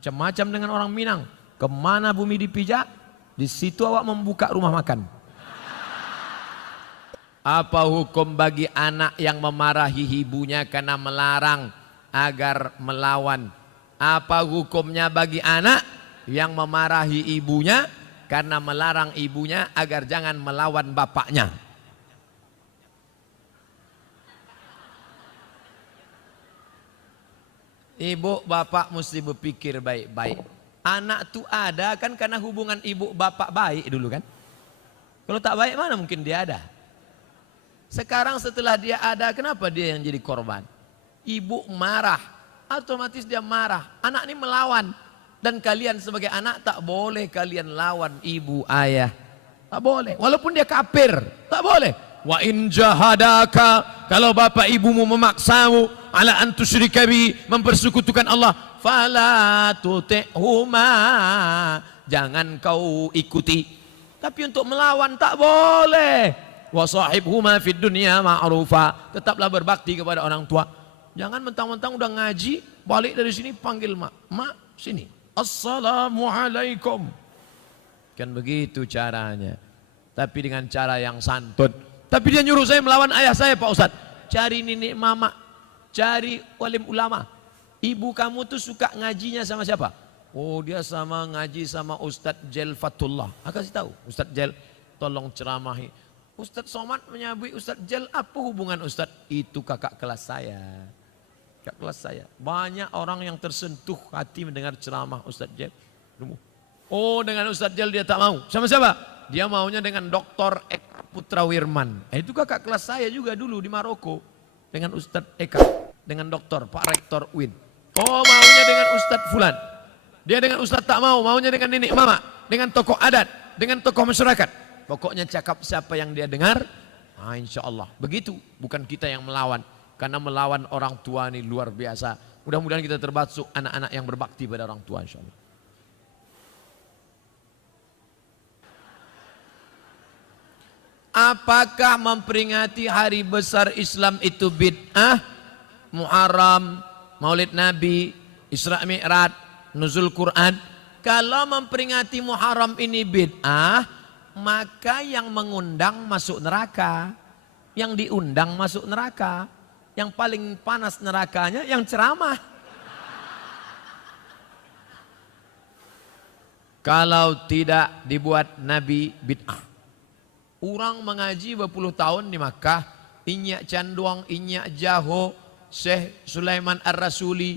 Macam-macam dengan orang Minang. Kemana bumi dipijak, di situ awak membuka rumah makan. Apa hukum bagi anak yang memarahi ibunya karena melarang agar melawan? Apa hukumnya bagi anak yang memarahi ibunya karena melarang ibunya agar jangan melawan bapaknya? Ibu bapak mesti berpikir baik-baik. Anak tuh ada kan karena hubungan ibu bapak baik dulu kan. Kalau tak baik mana mungkin dia ada. Sekarang setelah dia ada, kenapa dia yang jadi korban? Ibu marah, otomatis dia marah. Anak ini melawan. Dan kalian sebagai anak tak boleh kalian lawan ibu ayah. Tak boleh, walaupun dia kafir, tak boleh. Wa in jahadaka, kalau bapak ibumu memaksamu ala an tusyrika bi, mempersekutukan Allah, fala tuti'huma, jangan kau ikuti. Tapi untuk melawan tak boleh. Wa sahibhuma fid dunya ma'rufa, tetaplah berbakti kepada orang tua. Jangan mentang-mentang udah ngaji, balik dari sini panggil mak, mak sini, assalamualaikum. Kan begitu caranya. Tapi dengan cara yang santun. Tapi dia nyuruh saya melawan ayah saya, Pak Ustadz. Cari nenek mama, cari walim ulama. Ibu kamu tuh suka ngajinya sama siapa? Oh, dia sama ngaji sama Ustadz Jel Fatullah. Kasih tahu, Ustadz Jel tolong ceramahi. Ustadz Somad menyabui Ustadz Jel, apa hubungan Ustadz? Itu kakak kelas saya. Kakak kelas saya. Banyak orang yang tersentuh hati mendengar ceramah Ustadz Jel. Oh, dengan Ustadz Jel dia tak mau. Sama siapa? Dia maunya dengan Dr. Eka Putra Wirman. Itu kakak kelas saya juga dulu di Maroko. Dengan Ustadz Eka. Dengan dokter, Pak Rektor Win. Oh, maunya dengan Ustadz Fulan. Dia dengan Ustadz tak mau. Maunya dengan nenek mama. Dengan tokoh adat. Dengan tokoh masyarakat. Pokoknya cakap siapa yang dia dengar, insya Allah. Begitu, bukan kita yang melawan. Karena melawan orang tua ini luar biasa. Mudah-mudahan kita termasuk anak-anak yang berbakti pada orang tua, insya Allah. Apakah memperingati hari besar Islam itu bid'ah? Muharram, Maulid Nabi, Isra Mi'raj, Nuzul Quran. Kalau memperingati Muharram ini bid'ah, maka yang mengundang masuk neraka, yang diundang masuk neraka, yang paling panas nerakanya yang ceramah. Kalau tidak dibuat Nabi bid'ah. Orang mengaji berpuluh tahun di Makkah, Inyak Canduang, Inyak Jaho, Syekh Sulaiman Ar-Rasuli,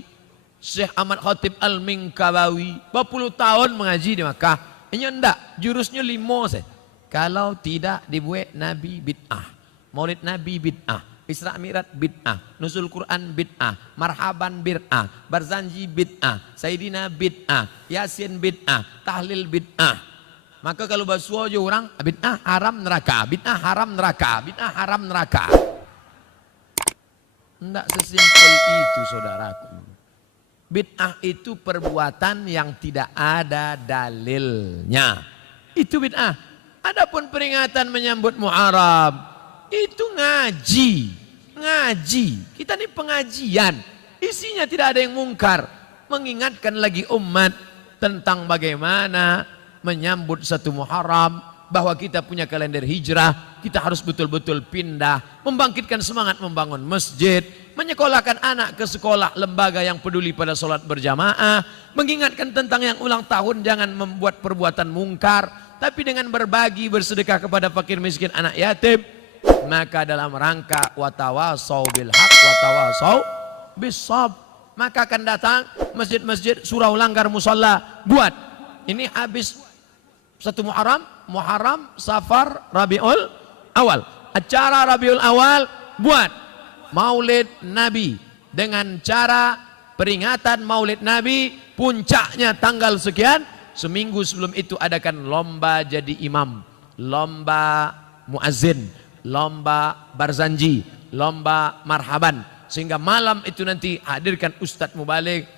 Syekh Ahmad Khatib Al-Minkabawi, berpuluh tahun mengaji di Makkah. Ini enggak, jurusnya 5 saya. Kalau tidak dibuat Nabi bid'ah, Maulid Nabi bid'ah, Isra Mi'raj bid'ah, Nuzul Quran bid'ah, Marhaban bid'ah, Barzanji bid'ah, Sayyidina bid'ah, Yasin bid'ah, Tahlil bid'ah. Maka kalau basuh aja orang, bid'ah haram neraka, bid'ah haram neraka, bid'ah haram neraka. Enggak sesimpel itu saudaraku. Bid'ah itu perbuatan yang tidak ada dalilnya. Itu bid'ah. Adapun peringatan menyambut Muharram, itu ngaji. Ngaji. Kita ini pengajian. Isinya tidak ada yang mungkar. Mengingatkan lagi umat tentang bagaimana menyambut satu Muharram. Bahwa kita punya kalender hijrah. Kita harus betul-betul pindah. Membangkitkan semangat membangun masjid. Menyekolahkan anak ke sekolah lembaga yang peduli pada sholat berjamaah. Mengingatkan tentang yang ulang tahun, jangan membuat perbuatan mungkar. Tapi dengan berbagi, bersedekah kepada fakir miskin, anak yatim. Maka dalam rangka watawasau bil haq, watawasau bisab. Maka akan datang masjid-masjid, surau langgar musalla. Buat. Ini habis satu Muharram, Safar, Rabiul Awal. Acara Rabiul Awal, buat Maulid Nabi dengan cara peringatan Maulid Nabi, puncaknya tanggal sekian. Seminggu sebelum itu adakan lomba jadi imam, lomba muazzin, lomba barzanji, lomba marhaban. Sehingga malam itu nanti hadirkan Ustadz Mubalik,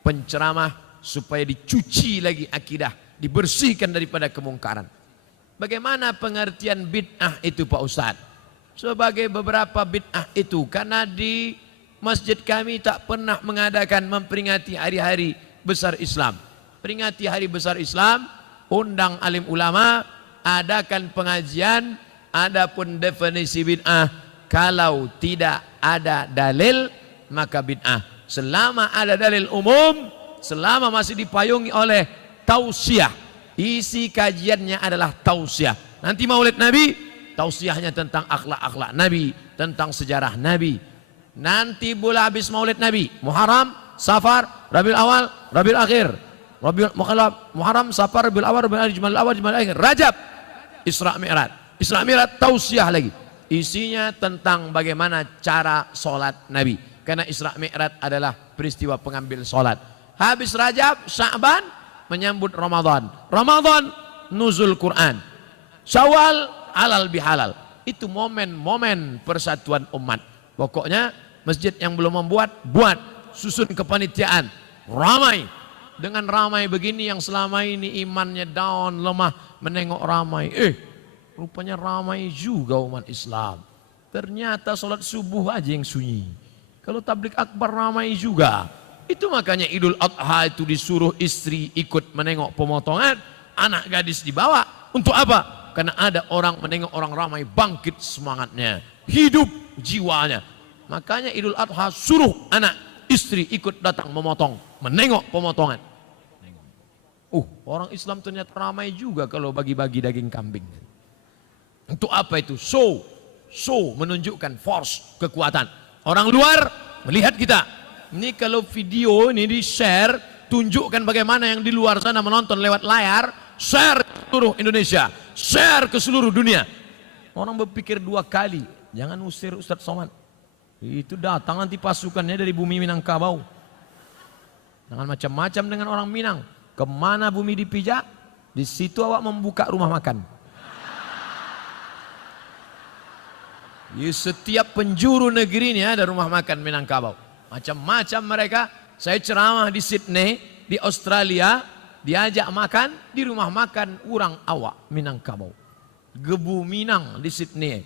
penceramah, supaya dicuci lagi akidah, dibersihkan daripada kemungkaran. Bagaimana pengertian bid'ah itu Pak Ustadz? Sebagai beberapa bid'ah itu, karena di masjid kami tak pernah mengadakan memperingati hari-hari besar Islam. Peringati hari besar Islam, undang alim ulama, adakan pengajian, adapun definisi bid'ah, kalau tidak ada dalil maka bid'ah. Selama ada dalil umum, selama masih dipayungi oleh tausiah, isi kajiannya adalah tausiah. Nanti maulid Nabi, tausiahnya tentang akhlak-akhlak Nabi, tentang sejarah Nabi. Nanti bulan habis maulid Nabi, Muharram, Safar, Rabiul Awal, Rabiul Akhir, Muharram, Safar, Rabiul Awal, Rabiul Akhir, Jumadil Awal, Jumadil Akhir, Rajab, Isra Mi'raj. Isra Mi'raj tausiah lagi. Isinya tentang bagaimana cara sholat Nabi. Karena Isra Mi'raj adalah peristiwa pengambil sholat. Habis Rajab, Sya'ban, menyambut Ramadan. Ramadan, nuzul Quran. Syawal, halal bihalal. Itu momen-momen persatuan umat. Pokoknya masjid yang belum membuat, buat. Susun kepanitiaan. Ramai. Dengan ramai begini yang selama ini imannya down, lemah, menengok ramai. Rupanya ramai juga umat Islam. Ternyata sholat subuh aja yang sunyi. Kalau tablik akbar ramai juga. Itu makanya Idul Adha itu disuruh istri ikut menengok pemotongan. Anak gadis dibawa. Untuk apa? Karena ada orang menengok orang ramai, bangkit semangatnya. Hidup jiwanya. Makanya Idul Adha suruh anak istri ikut datang memotong. Menengok pemotongan. Orang Islam ternyata ramai juga kalau bagi-bagi daging kambing. Untuk apa itu? Show menunjukkan force, kekuatan. Orang luar melihat kita. Ini kalau video ini di-share, tunjukkan bagaimana yang di luar sana menonton lewat layar, share ke seluruh Indonesia, share ke seluruh dunia. Orang berpikir dua kali, jangan usir Ustadz Somad. Itu datang nanti pasukannya dari bumi Minangkabau. Jangan macam-macam dengan orang Minang. Kemana bumi dipijak, di situ awak membuka rumah makan. Di setiap penjuru negeri ini ada rumah makan Minangkabau. Macam-macam mereka. Saya ceramah di Sydney, di Australia, diajak makan di rumah makan orang awak Minangkabau. Gebu Minang di Sydney.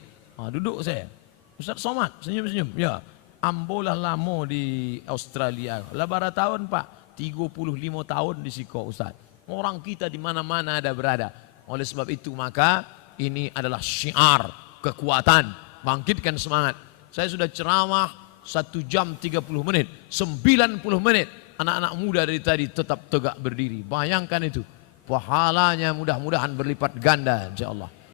Duduk saya. Ustaz Somad, senyum-senyum. Ya, ambolah lama di Australia. Labara tahun Pak, 35 tahun di siko Ustaz. Orang kita di mana-mana ada berada. Oleh sebab itu maka ini adalah syiar kekuatan. Bangkitkan semangat. Saya sudah ceramah 1 jam 30 menit, 90 menit. Anak-anak muda dari tadi tetap tegak berdiri. Bayangkan itu. Pahalanya mudah-mudahan berlipat ganda insyaAllah.